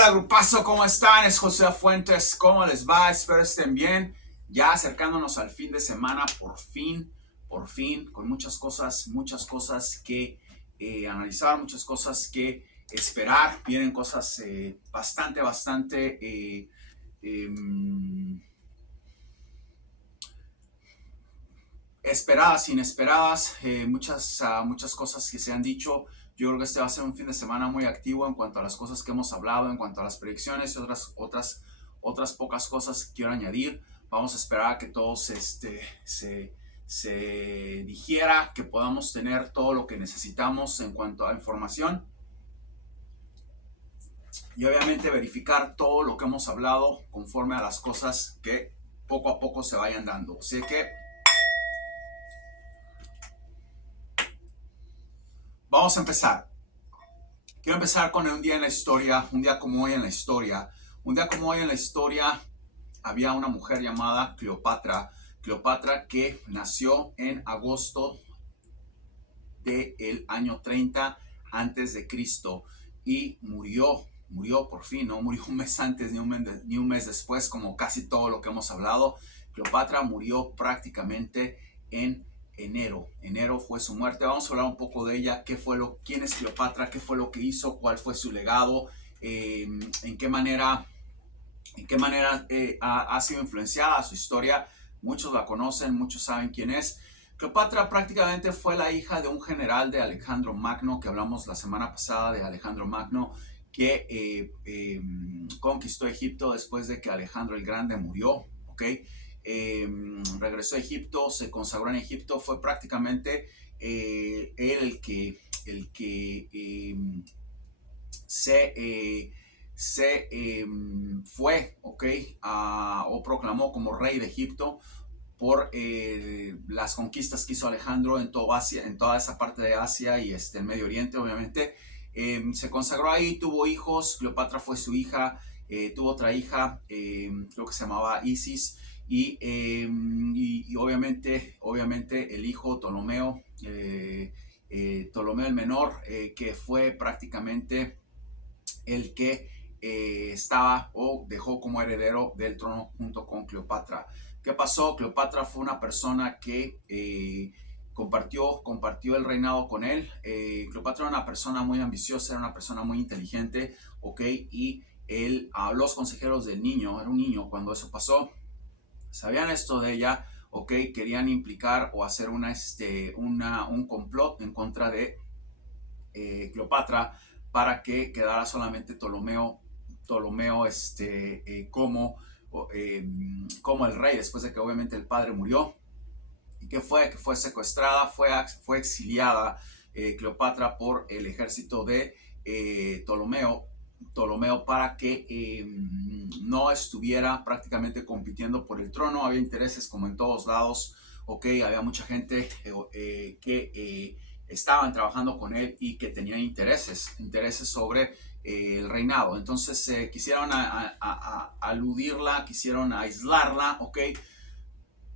Hola grupazo, ¿cómo están? Es José Fuentes, ¿cómo les va? Espero estén bien. Ya acercándonos al fin de semana, por fin, con muchas cosas que analizar, muchas cosas que esperar. Vienen cosas bastante em, esperadas, inesperadas, muchas cosas que se han dicho. Yo creo que este va a ser un fin de semana muy activo en cuanto a las cosas que hemos hablado, en cuanto a las predicciones y otras pocas cosas que quiero añadir. Vamos a esperar a que todo se digiera, que podamos tener todo lo que necesitamos en cuanto a información y obviamente verificar todo lo que hemos hablado conforme a las cosas que poco a poco se vayan dando. Así que vamos a empezar. Quiero empezar con un día en la historia, un día como hoy en la historia. Un día como hoy en la historia había una mujer llamada Cleopatra. Cleopatra que nació en agosto del año 30 antes de Cristo y murió por fin, no murió un mes antes ni un mes después, como casi todo lo que hemos hablado. Cleopatra murió prácticamente en enero. Enero fue su muerte. Vamos a hablar un poco de ella, quién es Cleopatra, qué fue lo que hizo, cuál fue su legado, en qué manera ha sido influenciada su historia. Muchos la conocen, muchos saben quién es. Cleopatra prácticamente fue la hija de un general de Alejandro Magno, que hablamos la semana pasada de Alejandro Magno, que conquistó Egipto después de que Alejandro el Grande murió, ¿ok? Regresó a Egipto, se consagró en Egipto, fue prácticamente él el que se fue, ¿ok? O proclamó como rey de Egipto por las conquistas que hizo Alejandro en toda esa parte de Asia y el Medio Oriente, obviamente. Se consagró ahí, tuvo hijos, Cleopatra fue su hija, tuvo otra hija, creo que se llamaba Isis, y obviamente el hijo Ptolomeo, Ptolomeo el Menor, que fue prácticamente el que estaba o dejó como heredero del trono junto con Cleopatra. ¿Qué pasó? Cleopatra fue una persona que compartió el reinado con él. Cleopatra era una persona muy ambiciosa, era una persona muy inteligente, ¿ok? Y los consejeros del niño, era un niño cuando eso pasó, sabían esto de ella, ¿ok? Querían implicar o hacer un complot en contra de Cleopatra para que quedara solamente Ptolomeo como el rey, después de que obviamente el padre murió. ¿Y qué fue? Que fue secuestrada, fue exiliada Cleopatra por el ejército de Ptolomeo para que no estuviera prácticamente compitiendo por el trono. Había intereses como en todos lados, ok, había mucha gente que estaban trabajando con él y que tenían intereses sobre el reinado. Entonces quisieron aludirla, quisieron aislarla, ok.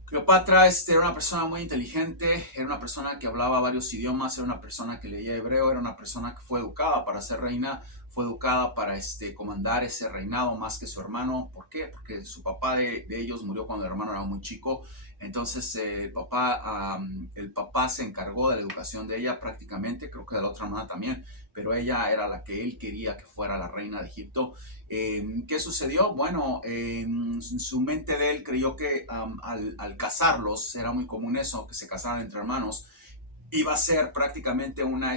Cleopatra era una persona muy inteligente, era una persona que hablaba varios idiomas, era una persona que leía hebreo, era una persona que fue educada para ser reina, fue educada para comandar ese reinado más que su hermano. ¿Por qué? Porque su papá de ellos murió cuando el hermano era muy chico. Entonces el papá se encargó de la educación de ella prácticamente, creo que de la otra hermana también, pero ella era la que él quería que fuera la reina de Egipto. ¿Qué sucedió? Bueno, en su mente de él creyó que al casarlos, era muy común eso, que se casaran entre hermanos, iba a ser prácticamente una,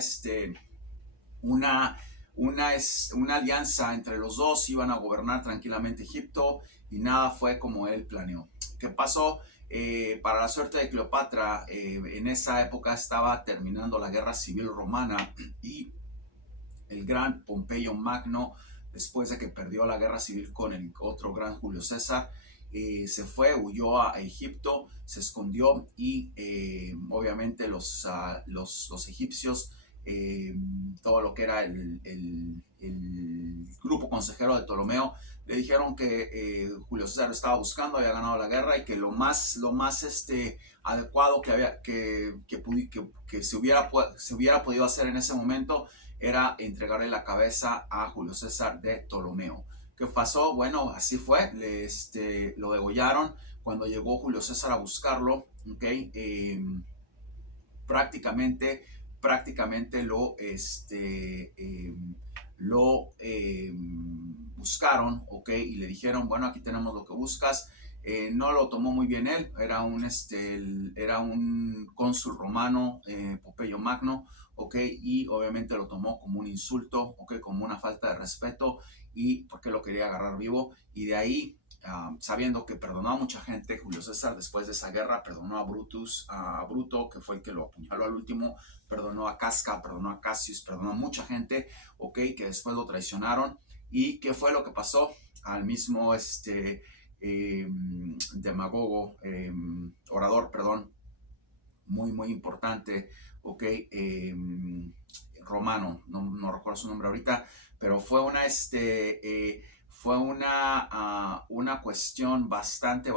una alianza entre los dos, iban a gobernar tranquilamente Egipto y nada fue como él planeó. ¿Qué pasó? Para la suerte de Cleopatra, en esa época estaba terminando la guerra civil romana y el gran Pompeyo Magno, después de que perdió la guerra civil con el otro gran Julio César, huyó a Egipto, se escondió y obviamente los egipcios todo lo que era el grupo consejero de Ptolomeo, le dijeron que Julio César lo estaba buscando, había ganado la guerra y que lo más adecuado que se hubiera podido hacer en ese momento era entregarle la cabeza a Julio César de Ptolomeo. ¿Qué pasó? Bueno, así fue, lo degollaron. Cuando llegó Julio César a buscarlo, ¿okay? Prácticamente buscaron, ¿ok? Y le dijeron, bueno, aquí tenemos lo que buscas. No lo tomó muy bien él, era un cónsul romano, Pompeyo Magno, ¿ok? Y obviamente lo tomó como un insulto, ¿ok? Como una falta de respeto y porque lo quería agarrar vivo. Y de ahí, sabiendo que perdonó a mucha gente, Julio César después de esa guerra perdonó a Bruto, que fue el que lo apuñaló al último, perdonó a Casca, perdonó a Cassius, perdonó a mucha gente, ok, que después lo traicionaron. ¿Y qué fue lo que pasó? Al mismo demagogo, orador, perdón, muy importante, ok, romano, no recuerdo su nombre ahorita, pero fue una cuestión bastante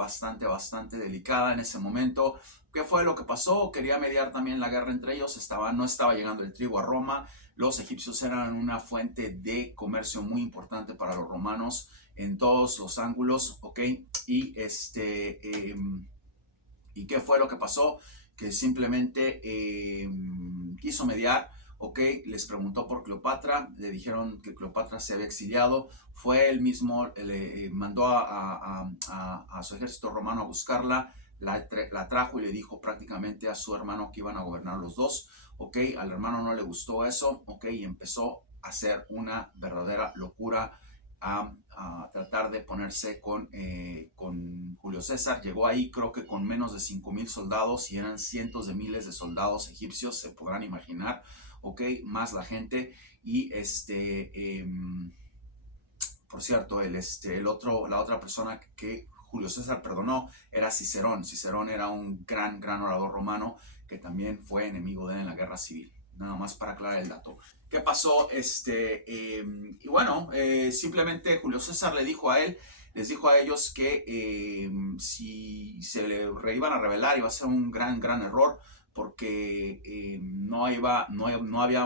delicada en ese momento. ¿Qué fue lo que pasó? Quería mediar también la guerra entre ellos, no estaba llegando el trigo a Roma, los egipcios eran una fuente de comercio muy importante para los romanos en todos los ángulos, ok, ¿y qué fue lo que pasó? Que simplemente quiso mediar, ok, les preguntó por Cleopatra, le dijeron que Cleopatra se había exiliado, fue él mismo, le mandó a su ejército romano a buscarla, la trajo y le dijo prácticamente a su hermano que iban a gobernar los dos, ok, al hermano no le gustó eso, ok, y empezó a hacer una verdadera locura, a tratar de ponerse con Julio César. Llegó ahí creo que con menos de 5,000 soldados y eran cientos de miles de soldados egipcios, se podrán imaginar, ok, más la gente. Y por cierto, la otra persona que Julio César perdonó era Cicerón. Cicerón era un gran orador romano que también fue enemigo de él en la guerra civil. Nada más para aclarar el dato. ¿Qué pasó? Y bueno, simplemente Julio César les dijo a ellos que si se le iban a rebelar iba a ser un gran error porque no había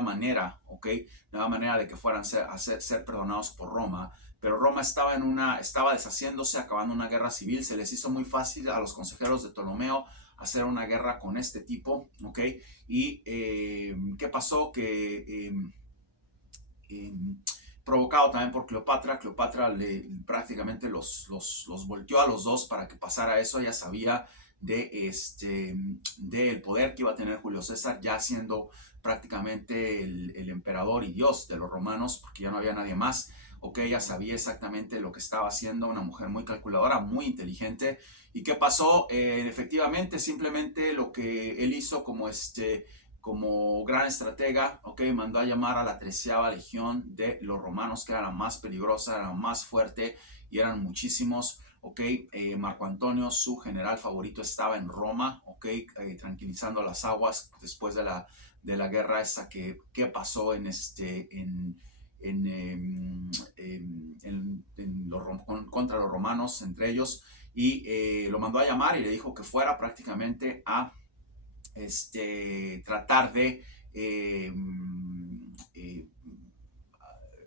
manera, ¿ok? No había manera de que fueran a ser perdonados por Roma. Pero Roma estaba deshaciéndose, acabando una guerra civil. Se les hizo muy fácil a los consejeros de Ptolomeo hacer una guerra con este tipo, ¿ok? Y ¿qué pasó? Que provocado también por Cleopatra, prácticamente los volteó a los dos para que pasara eso. Ella sabía del poder que iba a tener Julio César, ya siendo prácticamente el emperador y dios de los romanos, porque ya no había nadie más. Ok, ella sabía exactamente lo que estaba haciendo, una mujer muy calculadora, muy inteligente. ¿Y qué pasó? Efectivamente, simplemente lo que él hizo como gran estratega, ok, mandó a llamar a la 13ª legión de los romanos, que era la más peligrosa, era la más fuerte, y eran muchísimos, ok. Marco Antonio, su general favorito, estaba en Roma, ok, tranquilizando las aguas después de la guerra esa que pasó contra los romanos, entre ellos, y lo mandó a llamar y le dijo que fuera prácticamente a tratar de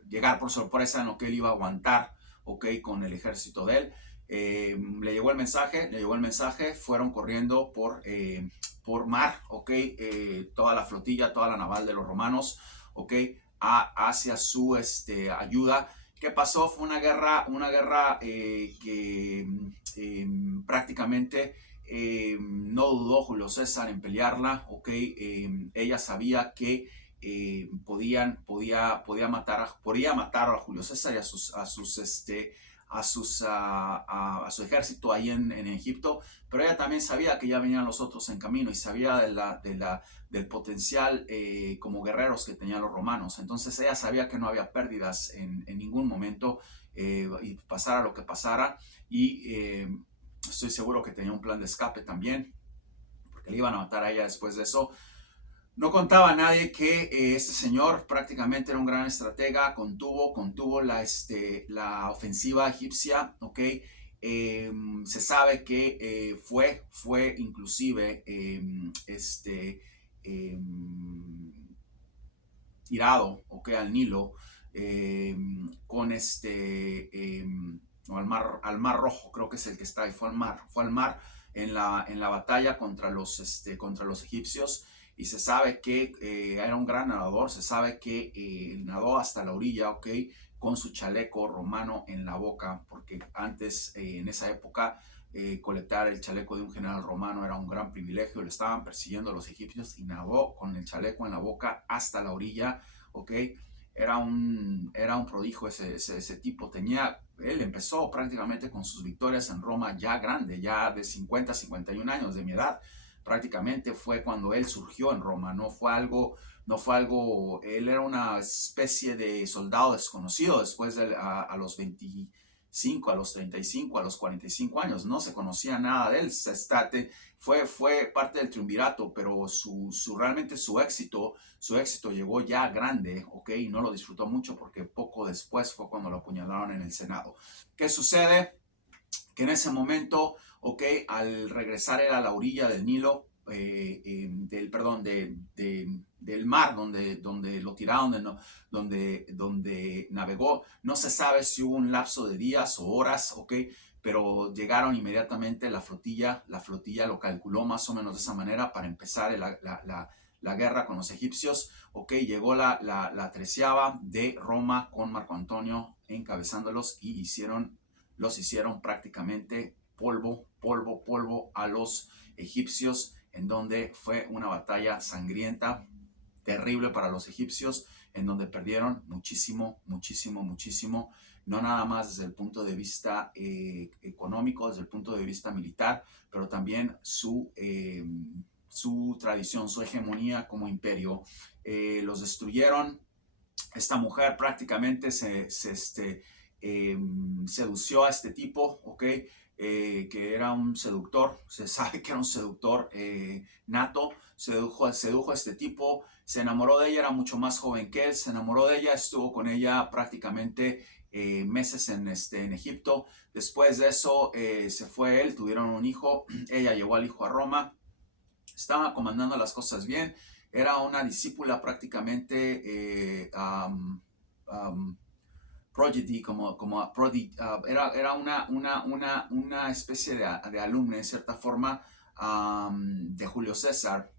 llegar por sorpresa en lo que él iba a aguantar, ok, con el ejército de él. Le llegó el mensaje, fueron corriendo por mar, ok, toda la flotilla, toda la naval de los romanos, ok, hacia su ayuda. ¿Qué pasó? Fue una guerra que prácticamente no dudó Julio César en pelearla, ok, ella sabía que podía matar a Julio César y a su ejército ahí en Egipto, pero ella también sabía que ya venían los otros en camino y sabía del potencial como guerreros que tenían los romanos. Entonces ella sabía que no había pérdidas en ningún momento, y pasara lo que pasara, y estoy seguro que tenía un plan de escape también, porque le iban a matar a ella después de eso. No contaba a nadie que este señor prácticamente era un gran estratega, contuvo la ofensiva egipcia, ¿ok? Se sabe que fue inclusive eh, tirado, ¿ok? Al Nilo, eh, con o al mar Rojo, creo que es el que está ahí, fue al mar en la batalla contra los egipcios, y se sabe que era un gran nadador, se sabe que nadó hasta la orilla, ¿ok? Con su chaleco romano en la boca, porque antes, en esa época, colectar el chaleco de un general romano era un gran privilegio, lo estaban persiguiendo los egipcios y nadó con el chaleco en la boca hasta la orilla, ¿ok? Era un prodigio ese tipo, él empezó prácticamente con sus victorias en Roma ya grande, ya de 50, 51 años de mi edad, prácticamente fue cuando él surgió en Roma, él era una especie de soldado desconocido después a los 25, a los 35, a los 45 años, no se conocía nada de él, fue parte del triunvirato, pero realmente su éxito llegó ya grande, ¿ok? Y no lo disfrutó mucho porque poco después fue cuando lo apuñalaron en el Senado. ¿Qué sucede? Que en ese momento, ok, al regresar él a la orilla del Nilo, perdón, del mar donde lo tiraron, donde navegó, no se sabe si hubo un lapso de días o horas, ok, pero llegaron inmediatamente la flotilla lo calculó más o menos de esa manera para empezar la guerra con los egipcios, ok, llegó la treceava de Roma con Marco Antonio encabezándolos y los hicieron prácticamente polvo a los egipcios, en donde fue una batalla sangrienta, terrible para los egipcios, en donde perdieron muchísimo, muchísimo, muchísimo, no nada más desde el punto de vista económico, desde el punto de vista militar, pero también su tradición, su hegemonía como imperio. Los destruyeron. Esta mujer prácticamente sedució a este tipo, ¿ok? Que era un seductor, se sabe que era un seductor nato, sedujo a este tipo, se enamoró de ella, era mucho más joven que él, se enamoró de ella, estuvo con ella prácticamente meses en Egipto. Después de eso se fue él, tuvieron un hijo, ella llevó al hijo a Roma, estaba comandando las cosas bien, era una discípula prácticamente prodigy, era una especie de alumna en cierta forma de Julio César,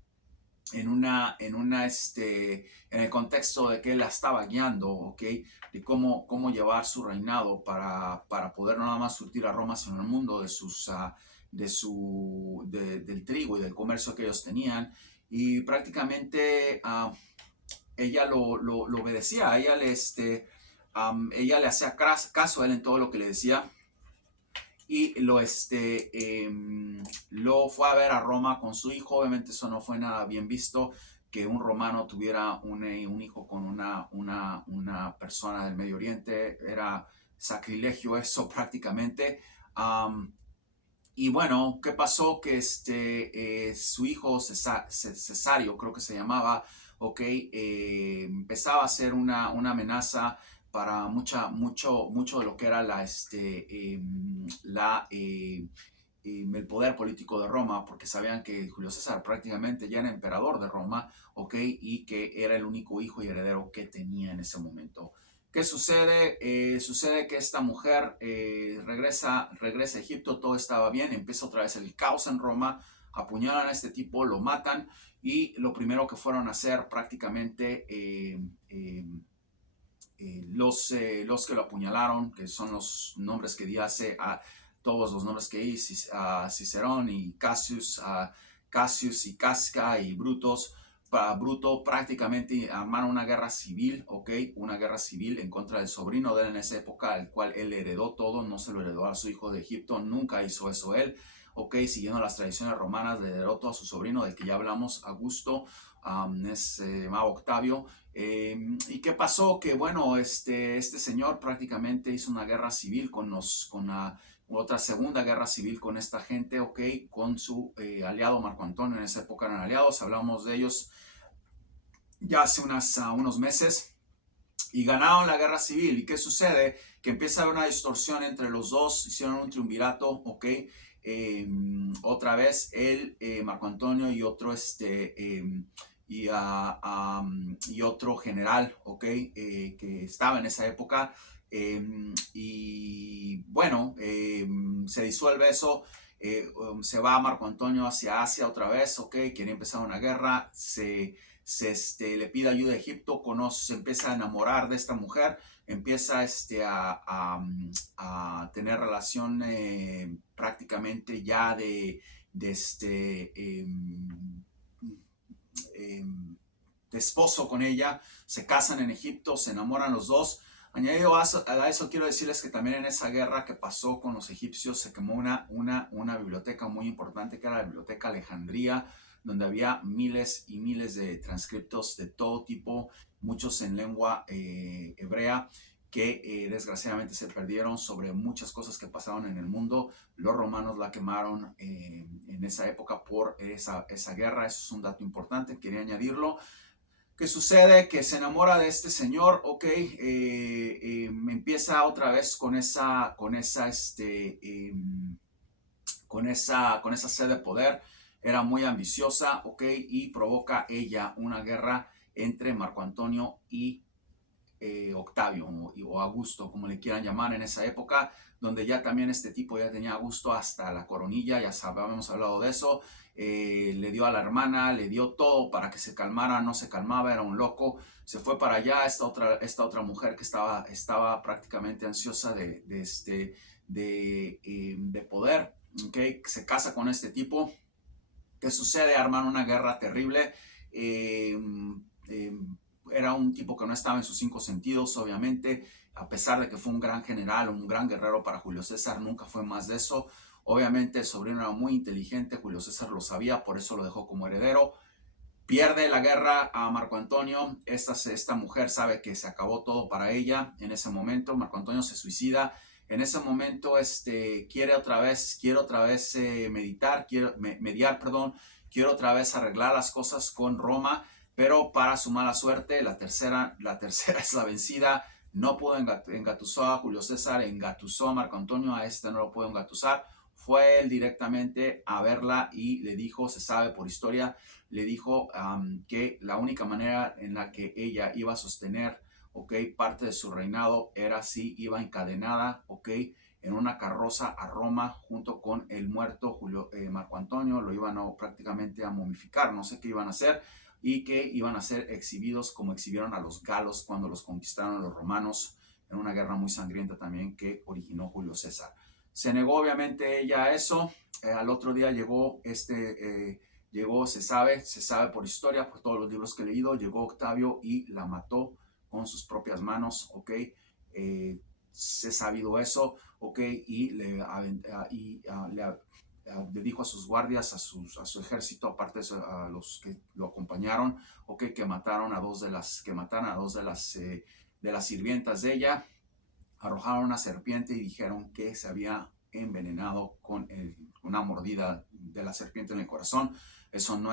en el contexto de que él la estaba guiando, ¿ok? De cómo llevar su reinado para poder no nada más surtir a Roma, sino el mundo del trigo y del comercio que ellos tenían. Y prácticamente ella lo obedecía, ella le hacía caso a él en todo lo que le decía, y lo fue a ver a Roma con su hijo. Obviamente eso no fue nada bien visto, que un romano tuviera un hijo con una persona del Medio Oriente, era sacrilegio eso prácticamente. Y bueno, ¿qué pasó? Que su hijo Cesario, creo que se llamaba, ok, empezaba a ser una amenaza para mucho de lo que era el poder político de Roma, porque sabían que Julio César prácticamente ya era emperador de Roma, ok, y que era el único hijo y heredero que tenía en ese momento. ¿Qué sucede? Sucede que esta mujer regresa a Egipto, todo estaba bien, empieza otra vez el caos en Roma, apuñalan a este tipo, lo matan, y lo primero que fueron a hacer prácticamente los que lo apuñalaron, que son los nombres que di hace, todos los nombres que di, Cicerón y Cassius y Casca y Bruto prácticamente armaron una guerra civil, ¿ok? Una guerra civil en contra del sobrino de él en esa época, al cual él heredó todo, no se lo heredó a su hijo de Egipto, nunca hizo eso él, ¿ok? Siguiendo las tradiciones romanas, le heredó todo a su sobrino, del que ya hablamos, Augusto, se llamaba Octavio. ¿Y qué pasó? Que bueno, este señor prácticamente hizo una guerra civil con otra segunda guerra civil con esta gente, ok, con su aliado Marco Antonio. En esa época eran aliados, hablamos de ellos ya hace unos meses, y ganaron la guerra civil. ¿Y qué sucede? Que empieza a haber una distorsión entre los dos, hicieron un triunvirato, ¿ok? Otra vez él, Marco Antonio y otro, y otro general, ¿ok? Que estaba en esa época. Y bueno, se disuelve eso. Se va Marco Antonio hacia Asia otra vez, ¿ok? Quiere empezar una guerra, le pide ayuda a Egipto, se empieza a enamorar de esta mujer, empieza a tener relación prácticamente ya de, de esposo con ella, se casan en Egipto, se enamoran los dos. Añadido a eso, quiero decirles que también en esa guerra que pasó con los egipcios se quemó una biblioteca muy importante, que era la Biblioteca Alejandría, donde había miles y miles de transcriptos de todo tipo, muchos en lengua hebrea, que desgraciadamente se perdieron, sobre muchas cosas que pasaron en el mundo. Los romanos la quemaron en esa época por esa guerra. Eso es un dato importante, quería añadirlo. ¿Qué sucede? Que se enamora de este señor, ok, empieza otra vez con esa sed de poder, era muy ambiciosa, ok, y provoca ella una guerra entre Marco Antonio y Octavio o Augusto, como le quieran llamar en esa época, donde ya también este tipo ya tenía a Augusto hasta la coronilla, ya habíamos hablado de eso. Le dio a la hermana, le dio todo para que se calmara, no se calmaba, era un loco. Se fue para allá esta otra mujer que estaba prácticamente ansiosa de poder, ¿okay? Se casa con este tipo. ¿Qué sucede? Arman una guerra terrible. Era un tipo que no estaba en sus cinco sentidos, obviamente, a pesar de que fue un gran general, un gran guerrero para Julio César, nunca fue más de eso. Obviamente el sobrino era muy inteligente, Julio César lo sabía, por eso lo dejó como heredero. Pierde la guerra a Marco Antonio. Esta mujer sabe que se acabó todo para ella en ese momento. Marco Antonio se suicida. En ese momento quiere otra vez mediar, quiere otra vez arreglar las cosas con Roma, pero para su mala suerte, la tercera es la vencida. No pudo engatusar a Julio César, engatusó a Marco Antonio, a no lo pudo engatusar. Fue él directamente a verla y le dijo, se sabe por historia, le dijo que la única manera en la que ella iba a sostener, parte de su reinado era si iba encadenada, en una carroza a Roma junto con el muerto Marco Antonio. Lo iban prácticamente a momificar, no sé qué iban a hacer, y que iban a ser exhibidos como exhibieron a los galos cuando los conquistaron los romanos en una guerra muy sangrienta también que originó Julio César. Se negó obviamente ella a eso. Al otro día llegó se sabe por historia, por todos los libros que he leído, llegó Octavio y la mató con sus propias manos, ¿ok? Se ha sabido eso, ¿ok? Y le dijo a sus guardias, a su ejército, aparte de a los que lo acompañaron, ¿ok? Que mataran a dos de las sirvientas de ella, arrojaron una serpiente y dijeron que se había envenenado con una mordida de la serpiente en el corazón. Eso no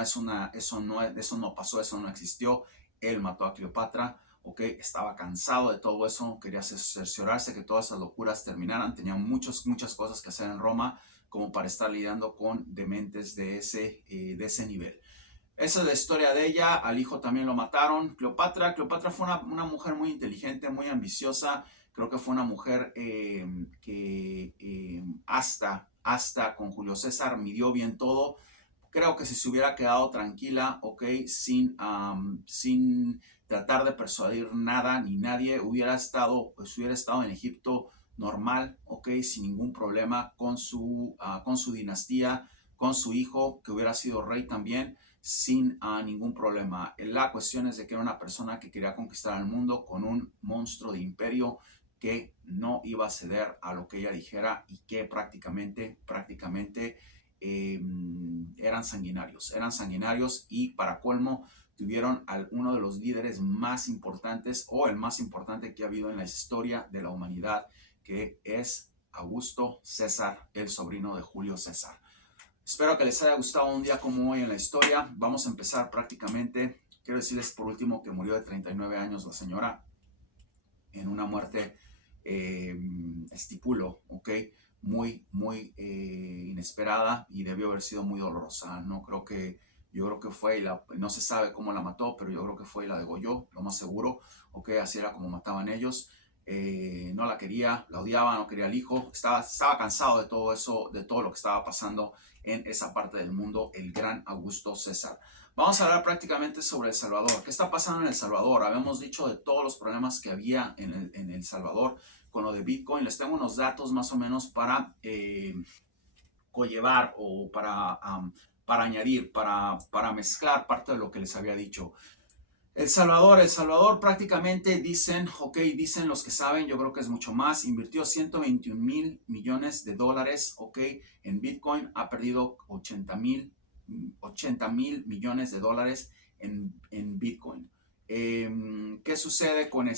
pasó, eso no existió. Él mató a Cleopatra, estaba cansado de todo eso, quería cerciorarse que todas esas locuras terminaran. Tenía muchas cosas que hacer en Roma como para estar lidiando con dementes de ese nivel. Esa es la historia de ella. Al hijo también lo mataron. Cleopatra fue una mujer muy inteligente, muy ambiciosa. Creo que fue una mujer que hasta con Julio César midió bien todo. Creo que si se hubiera quedado tranquila, sin tratar de persuadir nada ni nadie, hubiera estado en Egipto normal, sin ningún problema con su dinastía, con su hijo, que hubiera sido rey también, sin ningún problema. La cuestión es de que era una persona que quería conquistar el mundo con un monstruo de imperio que no iba a ceder a lo que ella dijera y que prácticamente eran sanguinarios y para colmo tuvieron a uno de los líderes más importantes o el más importante que ha habido en la historia de la humanidad, que es Augusto César, el sobrino de Julio César. Espero que les haya gustado un día como hoy en la historia. Vamos a empezar prácticamente quiero decirles por último que murió de 39 años la señora en una muerte estipulo, ¿ok? Muy inesperada y debió haber sido muy dolorosa. Yo creo que fue, no se sabe cómo la mató, pero yo creo que fue y la degolló, lo más seguro, ¿ok? Así era como mataban ellos. No la quería, la odiaba, no quería al hijo, estaba cansado de todo eso, de todo lo que estaba pasando en esa parte del mundo, el gran Augusto César. Vamos a hablar prácticamente sobre El Salvador. ¿Qué está pasando en El Salvador? Habíamos dicho de todos los problemas que había en El Salvador con lo de Bitcoin. Les tengo unos datos más o menos para conllevar o para añadir, para mezclar parte de lo que les había dicho. El Salvador prácticamente dicen los que saben, yo creo que es mucho más, invirtió 121 mil millones de dólares, ok, en Bitcoin, ha perdido 80 mil millones de dólares en Bitcoin. ¿Qué sucede con El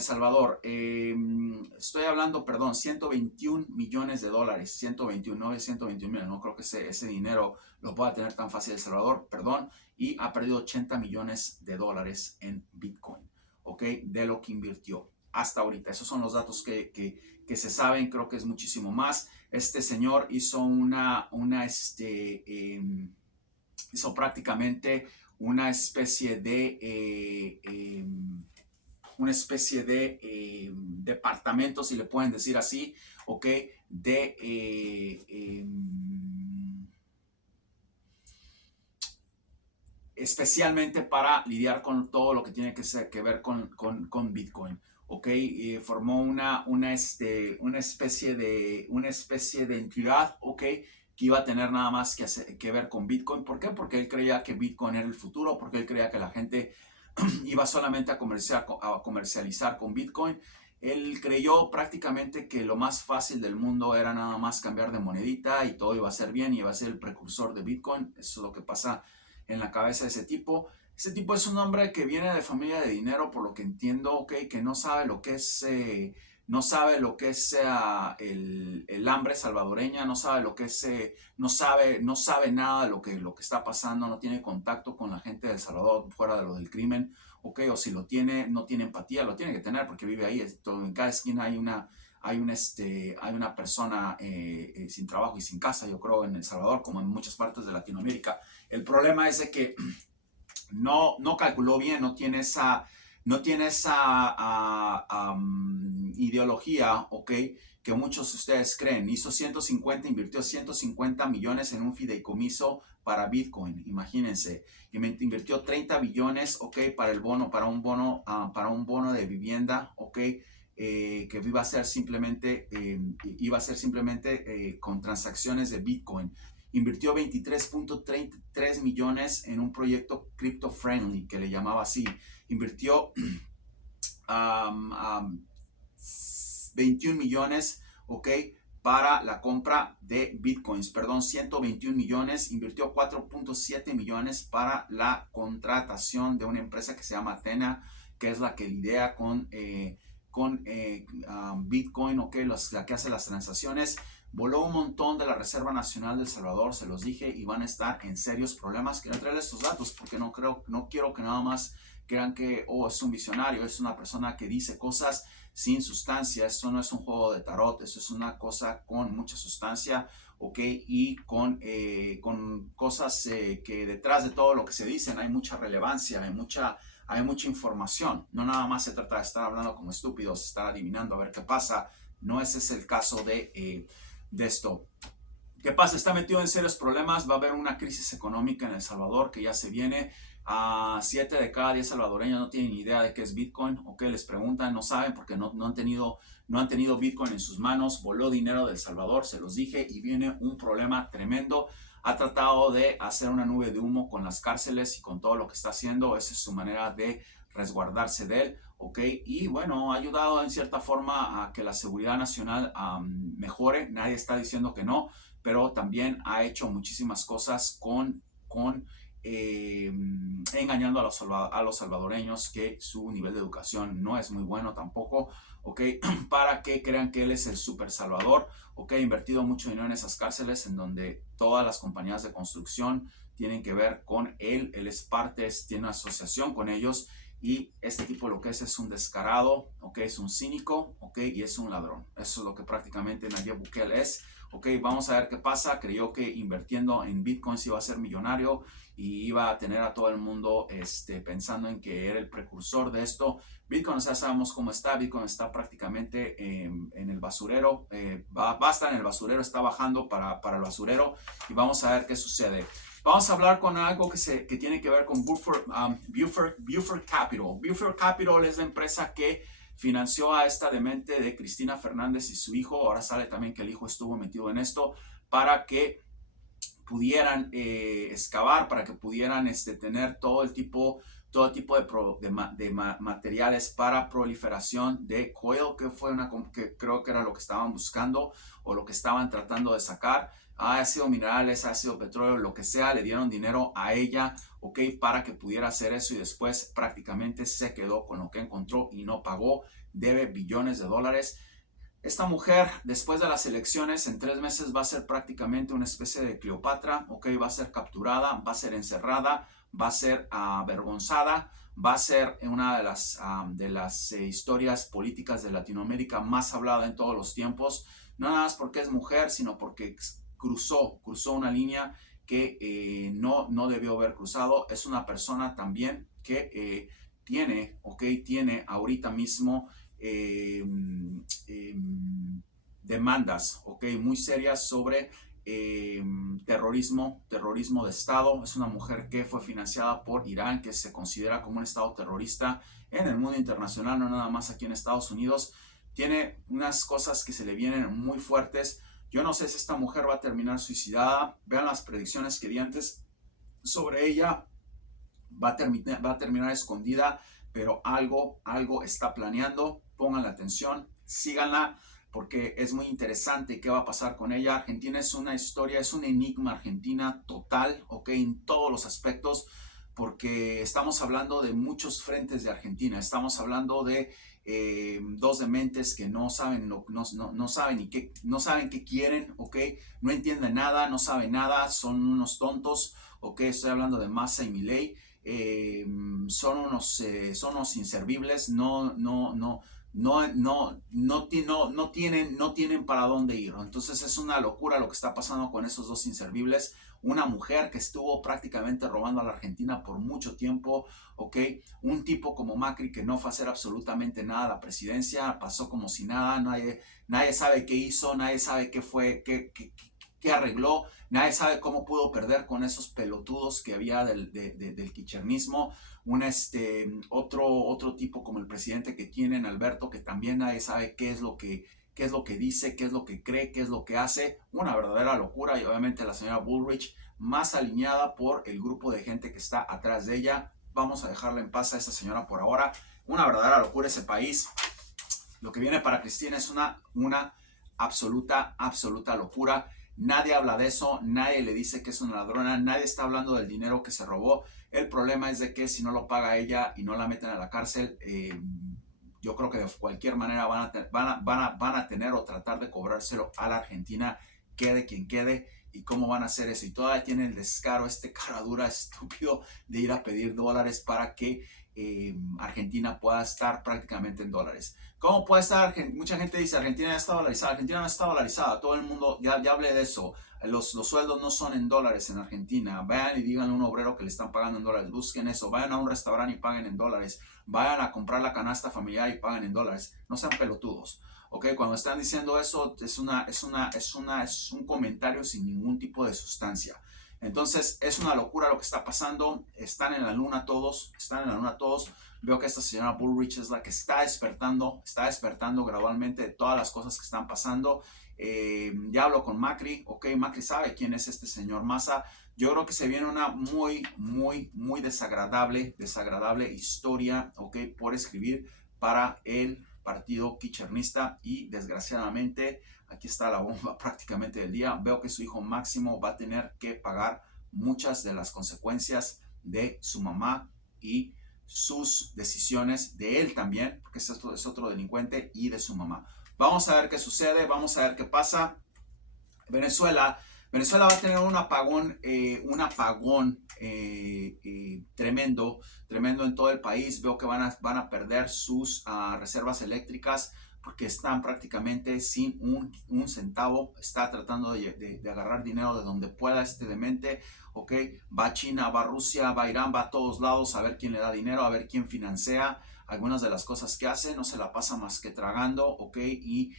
Salvador? Estoy hablando, perdón, 121 millones de dólares, 121, no es 121 mil, no creo que ese dinero lo pueda tener tan fácil El Salvador, perdón, y ha perdido 80 millones de dólares en Bitcoin, ¿ok? De lo que invirtió hasta ahorita. Esos son los datos que se saben, creo que es muchísimo más. Este señor hizo hizo prácticamente una especie de departamento, si le pueden decir así, ¿ok? Especialmente para lidiar con todo lo que tiene que ver con Bitcoin. ¿Ok? Formó una especie de entidad, ¿ok? Que iba a tener nada más que ver con Bitcoin. ¿Por qué? Porque él creía que Bitcoin era el futuro, porque él creía que la gente iba solamente a comercializar con Bitcoin. Él creyó prácticamente que lo más fácil del mundo era nada más cambiar de monedita y todo iba a ser bien y iba a ser el precursor de Bitcoin. Eso es lo que pasa en la cabeza de ese tipo. Ese tipo es un hombre que viene de familia de dinero, por lo que entiendo, ok, que no sabe lo que es, el hambre salvadoreña, no sabe lo que es, no sabe nada de lo que está pasando, no tiene contacto con la gente de El Salvador fuera de lo del crimen, ok, o si lo tiene, no tiene empatía, lo tiene que tener porque vive ahí, en cada esquina hay una persona sin trabajo y sin casa, yo creo, en El Salvador, como en muchas partes de Latinoamérica. El problema es de que no calculó bien, no tiene esa ideología, ¿ok? Que muchos de ustedes creen. Invirtió 150 millones en un fideicomiso para Bitcoin, imagínense. Invirtió 30 billones, ¿ok? Para un bono de vivienda, ¿ok? Que iba a ser simplemente con transacciones de Bitcoin. Invirtió 23.33 millones en un proyecto crypto friendly, que le llamaba así. Invirtió 21 millones, ¿ok? Para la compra de bitcoins, perdón, 121 millones, invirtió 4.7 millones para la contratación de una empresa que se llama Athena, que es la que lidia con Bitcoin, ¿ok? La que hace las transacciones. Voló un montón de la Reserva Nacional de El Salvador, se los dije, y van a estar en serios problemas. Quiero traerles estos datos porque no quiero que nada más crean que es un visionario, es una persona que dice cosas sin sustancia. Eso no es un juego de tarot, eso es una cosa con mucha sustancia, ¿ok? Y con cosas que detrás de todo lo que se dicen hay mucha relevancia, hay mucha información. No nada más se trata de estar hablando como estúpidos, estar adivinando a ver qué pasa. No ese es el caso de esto. ¿Qué pasa? Está metido en serios problemas. Va a haber una crisis económica en El Salvador que ya se viene. 7 de cada 10 salvadoreños no tienen ni idea de qué es Bitcoin, o que les preguntan, no saben porque no han tenido Bitcoin en sus manos. Voló dinero de El Salvador, se los dije, y viene un problema tremendo. Ha tratado de hacer una nube de humo con las cárceles y con todo lo que está haciendo. Esa es su manera de resguardarse de él, ¿ok? Y bueno, ha ayudado en cierta forma a que la seguridad nacional mejore. Nadie está diciendo que no, pero también ha hecho muchísimas cosas engañando a los salvadoreños, que su nivel de educación no es muy bueno tampoco, ¿ok? Para que crean que él es el super salvador, ¿ok? Ha invertido mucho dinero en esas cárceles en donde todas las compañías de construcción tienen que ver con él. Él es parte, tiene una asociación con ellos. Y este tipo lo que es un descarado, ¿ok? Es un cínico, ¿ok? Y es un ladrón. Eso es lo que prácticamente Nayib Bukele es. Ok, vamos a ver qué pasa. Creyó que invirtiendo en Bitcoin se iba a ser millonario y iba a tener a todo el mundo pensando en que era el precursor de esto. Bitcoin, ya sabemos cómo está. Bitcoin está prácticamente en el basurero. Va a estar en el basurero, está bajando para el basurero y vamos a ver qué sucede. Vamos a hablar con algo que tiene que ver con Buford Capital. Buford Capital es la empresa que financió a esta demente de Cristina Fernández y su hijo. Ahora sale también que el hijo estuvo metido en esto para que pudieran excavar, para que pudieran tener todo tipo de materiales para proliferación de coil, que fue que creo que era lo que estaban buscando o lo que estaban tratando de sacar. Ha sido minerales, ha sido petróleo, lo que sea, le dieron dinero a ella, ok, para que pudiera hacer eso y después prácticamente se quedó con lo que encontró y no pagó, debe billones de dólares. Esta mujer, después de las elecciones, en 3 meses va a ser prácticamente una especie de Cleopatra, ok, va a ser capturada, va a ser encerrada, va a ser avergonzada, va a ser una de las historias políticas de Latinoamérica más hablada en todos los tiempos, no nada más porque es mujer, sino porque cruzó una línea que no debió haber cruzado. Es una persona también que tiene ahorita mismo demandas, muy serias sobre terrorismo de Estado. Es una mujer que fue financiada por Irán, que se considera como un Estado terrorista en el mundo internacional, no nada más aquí en Estados Unidos. Tiene unas cosas que se le vienen muy fuertes. Yo no sé si esta mujer va a terminar suicidada. Vean las predicciones que di antes sobre ella. Va a terminar escondida, pero algo está planeando. Pónganle atención, síganla, porque es muy interesante qué va a pasar con ella. Argentina es una historia, es un enigma. Argentina total, ok, en todos los aspectos, porque estamos hablando de muchos frentes de Argentina. Estamos hablando de dos dementes que no saben no saben qué quieren, ok, no entienden nada, no saben nada, son unos tontos, ok. Estoy hablando de Massa y Milei. Son unos inservibles, no tienen para dónde ir. Entonces es una locura lo que está pasando con esos dos inservibles. Una mujer que estuvo prácticamente robando a la Argentina por mucho tiempo, ¿ok? Un tipo como Macri que no fue a hacer absolutamente nada a la presidencia, pasó como si nada, nadie sabe qué hizo, nadie sabe qué fue, qué arregló, nadie sabe cómo pudo perder con esos pelotudos que había del kirchnerismo. Otro tipo como el presidente que tienen, Alberto, que también nadie sabe qué es lo que dice, qué es lo que cree, qué es lo que hace. Una verdadera locura. Y obviamente la señora Bullrich más alineada por el grupo de gente que está atrás de ella. Vamos a dejarla en paz a esta señora por ahora. Una verdadera locura ese país. Lo que viene para Cristina es una absoluta locura. Nadie habla de eso, nadie le dice que es una ladrona, nadie está hablando del dinero que se robó. El problema es de que si no lo paga ella y no la meten a la cárcel, yo creo que de cualquier manera van a tener o tratar de cobrárselo a la Argentina, quede quien quede. ¿Y cómo van a hacer eso? Y todavía tienen el descaro, cara dura, estúpido, de ir a pedir dólares para que Argentina pueda estar prácticamente en dólares. ¿Cómo puede estar? Mucha gente dice Argentina ya está dolarizada. Argentina no está dolarizada. Todo el mundo ya hablé de eso. Los sueldos no son en dólares en Argentina. Vayan y digan a un obrero que le están pagando en dólares. Busquen eso. Vayan a un restaurante y paguen en dólares. Vayan a comprar la canasta familiar y paguen en dólares. No sean pelotudos. Ok, cuando están diciendo eso es un comentario sin ningún tipo de sustancia. Entonces es una locura lo que está pasando. Están en la luna todos. Veo que esta señora Bullrich es la que está despertando gradualmente de todas las cosas que están pasando. Ya hablo con Macri, ok, Macri sabe quién es este señor Massa. Yo creo que se viene una muy desagradable historia, ok, por escribir para el partido kirchnerista. Y desgraciadamente aquí está la bomba prácticamente del día. Veo que su hijo Máximo va a tener que pagar muchas de las consecuencias de su mamá y sus decisiones, de él también, porque es otro delincuente, y de su mamá. Vamos a ver qué sucede, vamos a ver qué pasa. Venezuela Venezuela va a tener un apagón tremendo, tremendo en todo el país. Veo que van a perder sus reservas eléctricas porque están prácticamente sin un centavo. Está tratando de agarrar dinero de donde pueda este demente. Ok, va a China, va a Rusia, va a Irán, va a todos lados a ver quién le da dinero, a ver quién financia algunas de las cosas que hace. No se la pasa más que tragando, ok, y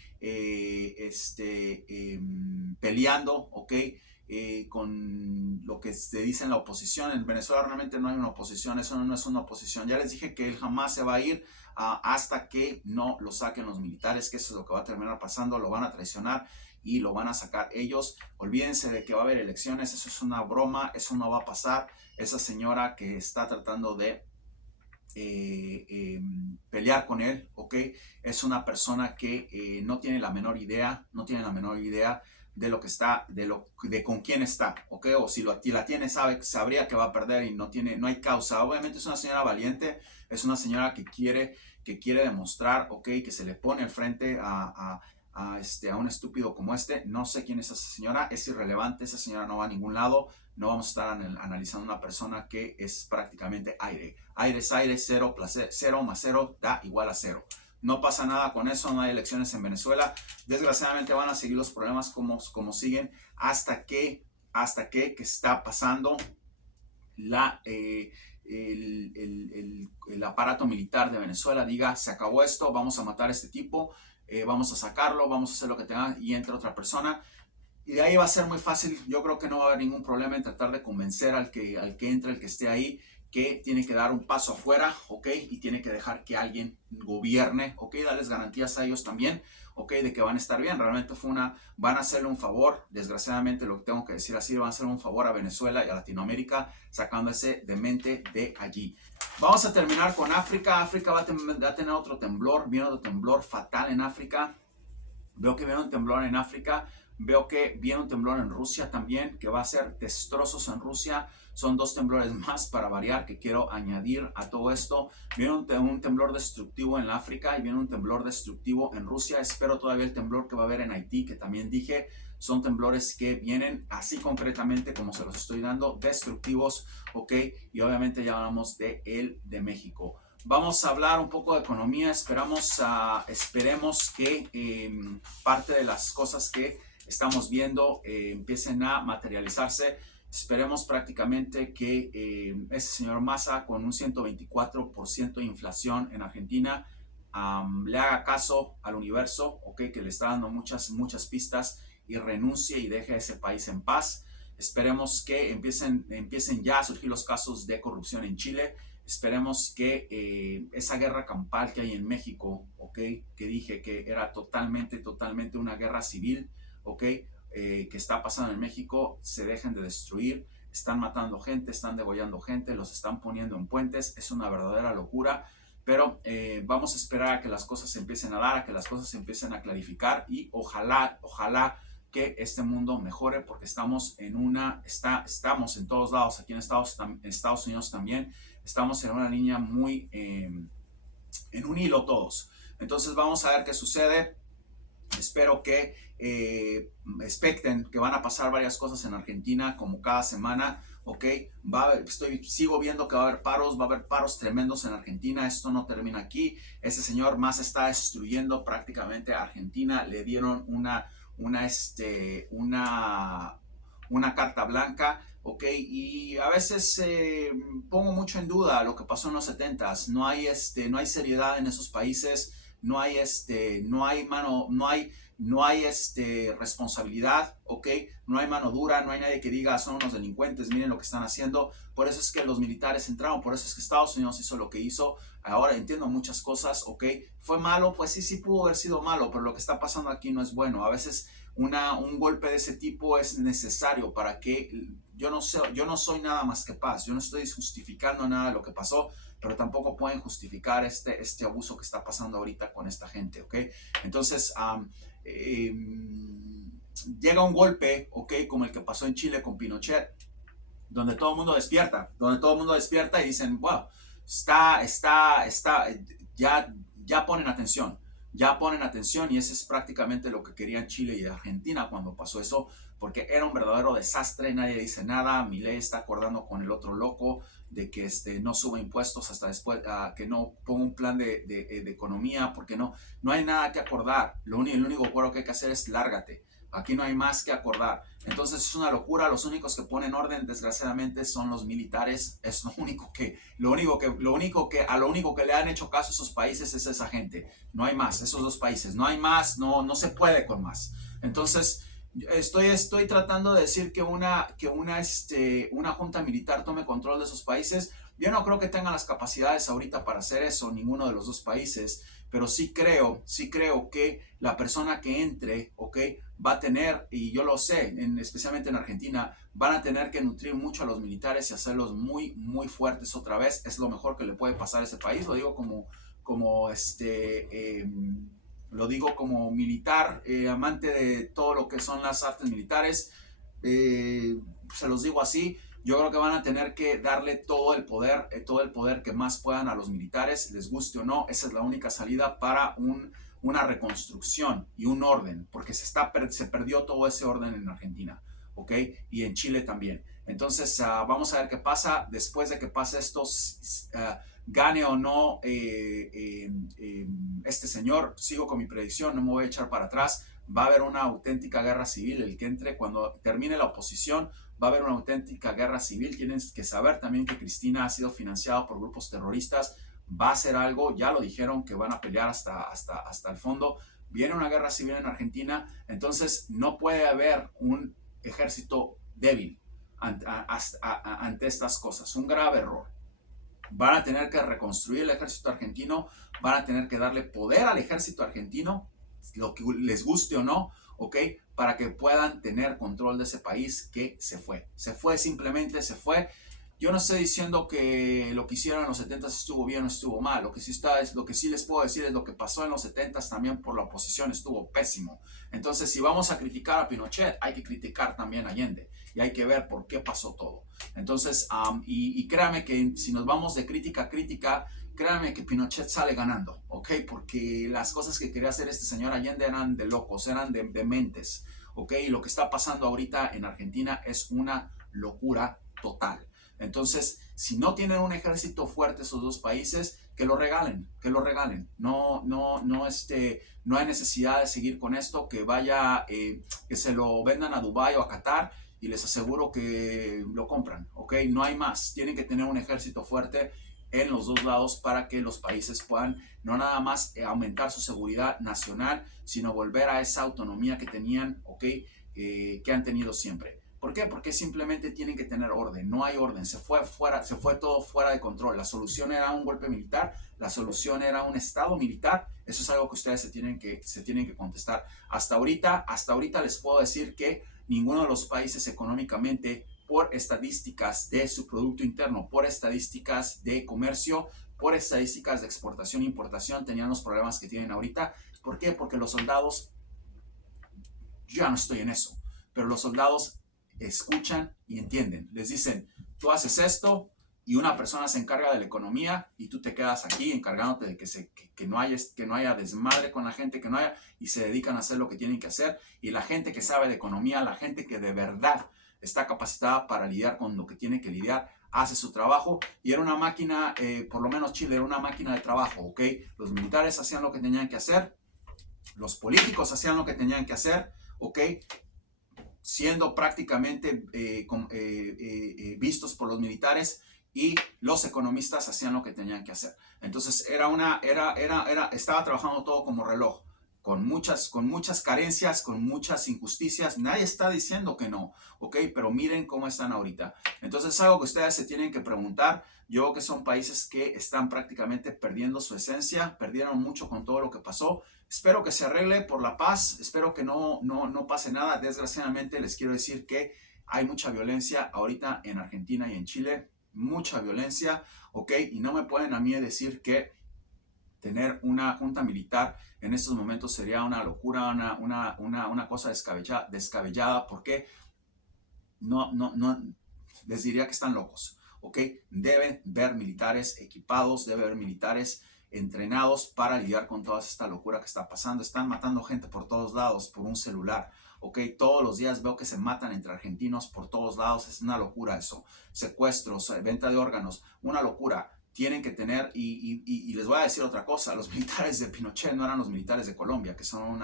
peleando, ok, con lo que se dice en la oposición. En Venezuela realmente no hay una oposición, eso no es una oposición. Ya les dije que él jamás se va a ir hasta que no lo saquen los militares, que eso es lo que va a terminar pasando, lo van a traicionar y lo van a sacar ellos. Olvídense de que va a haber elecciones, eso es una broma, eso no va a pasar. Esa señora que está tratando de pelear con él, ¿ok? Es una persona que no tiene la menor idea, no tiene la menor idea de lo que está, de con quién está, ¿ok? O si la tiene, sabría que va a perder y no hay causa. Obviamente es una señora valiente, es una señora que quiere demostrar, ¿ok? Que se le pone al frente a un estúpido como este. No sé quién es esa señora, es irrelevante, esa señora no va a ningún lado. No vamos a estar analizando una persona que es prácticamente aire. Aire es aire, 0 más 0 da igual a 0. No pasa nada con eso, no hay elecciones en Venezuela. Desgraciadamente van a seguir los problemas como siguen hasta que está pasando el aparato militar de Venezuela diga, se acabó esto, vamos a matar a este tipo, vamos a sacarlo, vamos a hacer lo que tenga y entra otra persona. Y de ahí va a ser muy fácil, yo creo que no va a haber ningún problema en tratar de convencer al que entre, el que esté ahí, que tiene que dar un paso afuera, ¿ok? Y tiene que dejar que alguien gobierne, ¿ok? Darles garantías a ellos también, ¿ok? De que van a estar bien. Realmente van a hacerle un favor, desgraciadamente lo que tengo que decir así, van a hacer un favor a Venezuela y a Latinoamérica sacando ese demente de allí. Vamos a terminar con África. África va a tener otro temblor, viene otro temblor fatal en África. Veo que viene un temblor en África. Veo que viene un temblor en Rusia también, que va a ser destrozos en Rusia. Son 2 temblores más para variar que quiero añadir a todo esto. Viene un temblor destructivo en África y viene un temblor destructivo en Rusia. Espero todavía el temblor que va a haber en Haití, que también dije. Son temblores que vienen así concretamente como se los estoy dando, destructivos, ok. Y obviamente ya hablamos de México. Vamos a hablar un poco de economía. Esperemos que parte de las cosas que estamos viendo empiecen a materializarse. Esperemos prácticamente que ese señor Massa, con un 124% de inflación en Argentina, le haga caso al universo, okay, que le está dando muchas pistas, y renuncie y deje a ese país en paz. Esperemos que empiecen ya a surgir los casos de corrupción en Chile. Esperemos que esa guerra campal que hay en México, okay, que dije que era totalmente una guerra civil, okay, que está pasando en México, se dejen de destruir. Están matando gente, están degollando gente, los están poniendo en puentes. Es una verdadera locura. Pero vamos a esperar a que las cosas se empiecen a dar, a que las cosas se empiecen a clarificar y ojalá que este mundo mejore, porque estamos en todos lados, aquí en Estados Unidos también, estamos en una línea muy, en un hilo todos. Entonces vamos a ver qué sucede. Espero que expecten que van a pasar varias cosas en Argentina como cada semana, ok. Sigo viendo que va a haber paros tremendos en Argentina. Esto no termina aquí. Ese señor más está destruyendo prácticamente a Argentina. Le dieron una carta blanca, ok, y a veces pongo mucho en duda lo que pasó en los 70s. No hay seriedad en esos países, no hay responsabilidad, ok, no hay mano dura, no hay nadie que diga son unos delincuentes, miren lo que están haciendo. Por eso es que los militares entraron, por eso es que Estados Unidos hizo lo que hizo. Ahora entiendo muchas cosas, ok, fue malo, pues sí pudo haber sido malo, pero lo que está pasando aquí no es bueno. A veces un golpe de ese tipo es necesario para que, yo no soy nada más que paz, yo no estoy justificando nada de lo que pasó, pero tampoco pueden justificar este abuso que está pasando ahorita con esta gente, ¿ok? Entonces, llega un golpe, ¿ok? Como el que pasó en Chile con Pinochet, donde todo el mundo despierta y dicen, wow, ya ponen atención, y ese es prácticamente lo que querían Chile y Argentina cuando pasó eso. porque era un verdadero desastre, nadie dice nada, Milei está acordando con el otro loco de que no suba impuestos hasta después, que no ponga un plan de economía, porque no hay nada que acordar, el único acuerdo que hay que hacer es lárgate, aquí no hay más que acordar. Entonces es una locura, los únicos que ponen orden desgraciadamente son los militares, es lo único que le han hecho caso a esos países es esa gente, no hay más, esos dos países, no hay más, no se puede con más. Entonces estoy tratando de decir que una junta militar tome control de esos países. Yo no creo que tengan las capacidades ahorita para hacer eso, ninguno de los dos países, pero sí creo que la persona que entre, ¿ok? Va a tener, y yo lo sé, especialmente en Argentina, van a tener que nutrir mucho a los militares y hacerlos muy, muy fuertes otra vez. Es lo mejor que le puede pasar a ese país, lo digo lo digo como militar, amante de todo lo que son las artes militares, se los digo así. Yo creo que van a tener que darle todo el poder que más puedan a los militares, les guste o no. Esa es la única salida para una reconstrucción y un orden, porque se perdió todo ese orden en Argentina, ¿ok? Y en Chile también. Entonces, vamos a ver qué pasa después de que pase esto, gane o no este señor. Sigo con mi predicción, no me voy a echar para atrás. Va a haber una auténtica guerra civil. El que entre, cuando termine la oposición, va a haber una auténtica guerra civil. Tienen que saber también que Cristina ha sido financiada por grupos terroristas. Va a hacer algo, ya lo dijeron que van a pelear hasta el fondo. Viene una guerra civil en Argentina, entonces no puede haber un ejército débil ante estas cosas. Un grave error. Van a tener que reconstruir el ejército argentino, van a tener que darle poder al ejército argentino, lo que les guste o no, ¿ok? Para que puedan tener control de ese país que se fue. Simplemente se fue. Yo no estoy diciendo que lo que hicieron en los 70 estuvo bien o estuvo mal. Lo que sí les puedo decir es lo que pasó en los 70 también por la oposición estuvo pésimo. Entonces, si vamos a criticar a Pinochet, hay que criticar también a Allende. Y hay que ver por qué pasó todo. Entonces, y créanme que si nos vamos de crítica a crítica, créanme que Pinochet sale ganando, ¿ok? Porque las cosas que quería hacer este señor Allende eran de locos, eran de mentes, ¿ok? Y lo que está pasando ahorita en Argentina es una locura total. Entonces, si no tienen un ejército fuerte esos dos países, que lo regalen. No hay necesidad de seguir con esto, que se lo vendan a Dubái o a Qatar y les aseguro que lo compran, ¿ok? No hay más. Tienen que tener un ejército fuerte en los dos lados para que los países puedan no nada más aumentar su seguridad nacional, sino volver a esa autonomía que tenían, ¿ok? Que han tenido siempre. ¿Por qué? Porque simplemente tienen que tener orden. No hay orden. Se fue todo fuera de control. La solución era un golpe militar. La solución era un estado militar. Eso es algo que ustedes se tienen que contestar. Hasta ahorita les puedo decir que ninguno de los países económicamente, por estadísticas de su Producto Interno, por estadísticas de comercio, por estadísticas de exportación e importación, tenían los problemas que tienen ahorita. ¿Por qué? Porque los soldados, yo ya no estoy en eso, pero los soldados escuchan y entienden. Les dicen, tú haces esto y una persona se encarga de la economía y tú te quedas aquí encargándote de que no haya desmadre con la gente, y se dedican a hacer lo que tienen que hacer. Y la gente que sabe de economía, la gente que de verdad está capacitada para lidiar con lo que tiene que lidiar, hace su trabajo. Y era una máquina, por lo menos Chile era una máquina de trabajo, ¿ok? Los militares hacían lo que tenían que hacer, los políticos hacían lo que tenían que hacer, ¿ok? Siendo prácticamente vistos por los militares, y los economistas hacían lo que tenían que hacer. Entonces estaba trabajando todo como reloj, con muchas carencias, con muchas injusticias. Nadie está diciendo que no, ¿ok? Pero miren cómo están ahorita. Entonces es algo que ustedes se tienen que preguntar. Yo creo que son países que están prácticamente perdiendo su esencia, perdieron mucho con todo lo que pasó. Espero que se arregle por la paz, espero que no pase nada. Desgraciadamente les quiero decir que hay mucha violencia ahorita en Argentina y en Chile, mucha violencia, ¿ok? Y no me pueden a mí decir que tener una junta militar en estos momentos sería una locura, una cosa descabellada, porque no, les diría que están locos, ¿ok? Deben ver militares equipados, debe haber militares entrenados para lidiar con toda esta locura que está pasando. Están matando gente por todos lados por un celular, ¿ok? Todos los días veo que se matan entre argentinos por todos lados, es una locura eso. Secuestros, venta de órganos, una locura. Tienen que tener, y les voy a decir otra cosa, los militares de Pinochet no eran los militares de Colombia, que son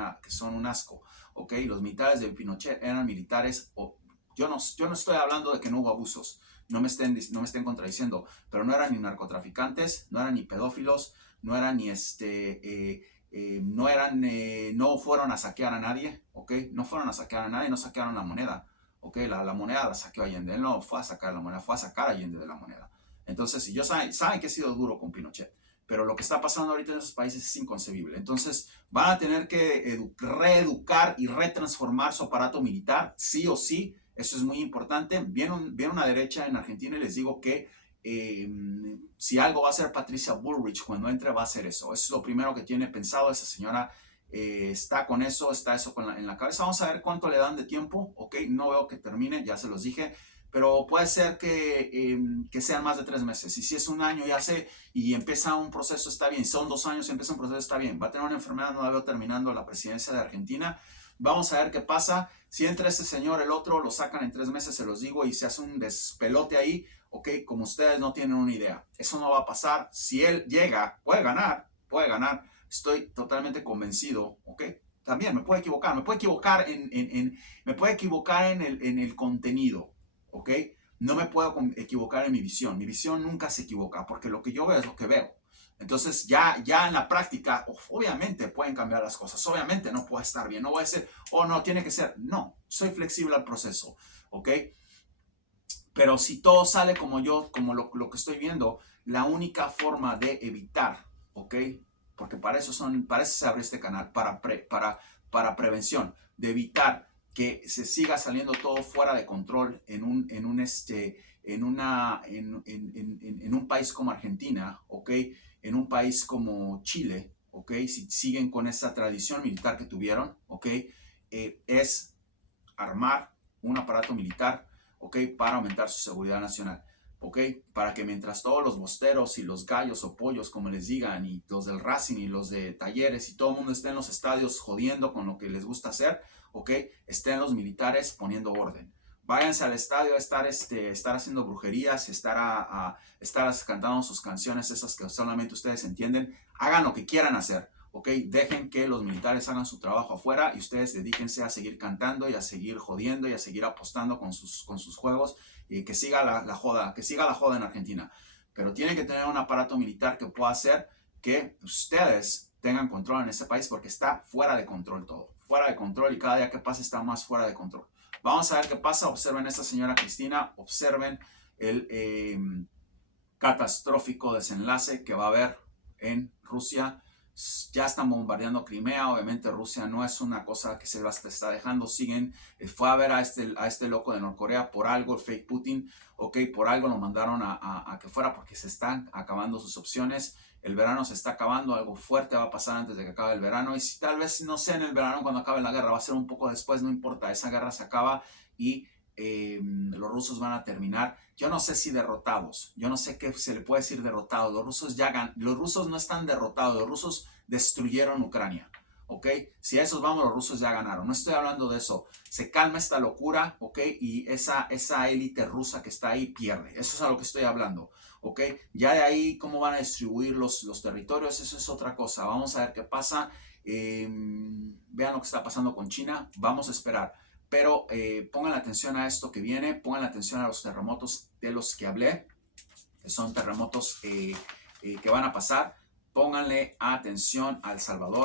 un asco, ¿ok? Los militares de Pinochet eran militares, yo no estoy hablando de que no hubo abusos, no me estén contradiciendo, pero no eran ni narcotraficantes, no eran ni pedófilos, no eran ni no fueron a saquear a nadie, ¿ok? No fueron a saquear a nadie, no saquearon la moneda, ¿ok? La moneda la saqueó Allende, él no fue a sacar la moneda, fue a sacar a Allende de la moneda. Entonces, si yo saben que he sido duro con Pinochet, pero lo que está pasando ahorita en esos países es inconcebible. Entonces, van a tener que reeducar y retransformar su aparato militar, sí o sí. Eso es muy importante. Viene una derecha en Argentina y les digo que si algo va a hacer Patricia Bullrich cuando entre, va a ser eso. Eso es lo primero que tiene pensado esa señora. Está con eso, está eso en la cabeza. Vamos a ver cuánto le dan de tiempo. Ok, no veo que termine, ya se los dije. Pero puede ser que sean más de 3 meses. Y si es un año, ya sé, y empieza un proceso, está bien. Son 2 años y empieza un proceso, está bien. Va a tener una enfermedad, no la veo terminando la presidencia de Argentina. Vamos a ver qué pasa. Si entra este señor, el otro, lo sacan en 3 meses, se los digo, y se hace un despelote ahí. Ok, como ustedes no tienen una idea. Eso no va a pasar. Si él llega, puede ganar, puede ganar. Estoy totalmente convencido, ok. También me puede equivocar, me puede equivocar en el contenido, ¿ok? No me puedo equivocar en mi visión. Mi visión nunca se equivoca porque lo que yo veo es lo que veo. Entonces ya en la práctica, obviamente pueden cambiar las cosas. Obviamente no puede estar bien. No voy a decir, oh no, tiene que ser. No, soy flexible al proceso, ¿ok? Pero si todo sale como lo que estoy viendo, la única forma de evitar, ¿ok? Porque para eso se abre este canal, para prevención, de evitar que se siga saliendo todo fuera de control en un país como Argentina, ¿ok? En un país como Chile, ¿ok? Si siguen con esa tradición militar que tuvieron, ¿ok? Es armar un aparato militar, ¿ok? Para aumentar su seguridad nacional, ¿ok? Para que mientras todos los bosteros y los gallos o pollos, como les digan, y los del Racing y los de Talleres y todo el mundo esté en los estadios jodiendo con lo que les gusta hacer, ¿ok? Estén los militares poniendo orden. Váyanse al estadio a estar haciendo brujerías, estar cantando sus canciones, esas que solamente ustedes entienden. Hagan lo que quieran hacer, ¿ok? Dejen que los militares hagan su trabajo afuera y ustedes dedíquense a seguir cantando y a seguir jodiendo y a seguir apostando con sus juegos, y que siga la joda, en Argentina. Pero tienen que tener un aparato militar que pueda hacer que ustedes tengan control en ese país, porque está fuera de control todo. Fuera de control, y cada día que pasa está más fuera de control. Vamos a ver qué pasa. Observen a esta señora Cristina, observen el catastrófico desenlace que va a haber en Rusia. Ya están bombardeando Crimea. Obviamente Rusia no es una cosa que se está dejando. Fue a ver a este loco de Norcorea por algo, el fake Putin, ok, por algo lo mandaron a que fuera, porque se están acabando sus opciones. El verano se está acabando, algo fuerte va a pasar antes de que acabe el verano, y si tal vez no sea en el verano cuando acabe la guerra, va a ser un poco después, no importa, esa guerra se acaba y los rusos van a terminar, yo no sé si derrotados, yo no sé qué se le puede decir derrotados, los rusos no están derrotados, los rusos destruyeron Ucrania, ¿ok? Si a esos vamos, los rusos ya ganaron, no estoy hablando de eso, se calma esta locura, ¿ok? Y esa élite rusa que está ahí pierde, eso es a lo que estoy hablando, ¿ok? Ya de ahí, cómo van a distribuir los territorios, eso es otra cosa, vamos a ver qué pasa, vean lo que está pasando con China, vamos a esperar. Pero pongan atención a esto que viene, pongan atención a los terremotos de los que hablé, que son terremotos que van a pasar. Pónganle atención a El Salvador.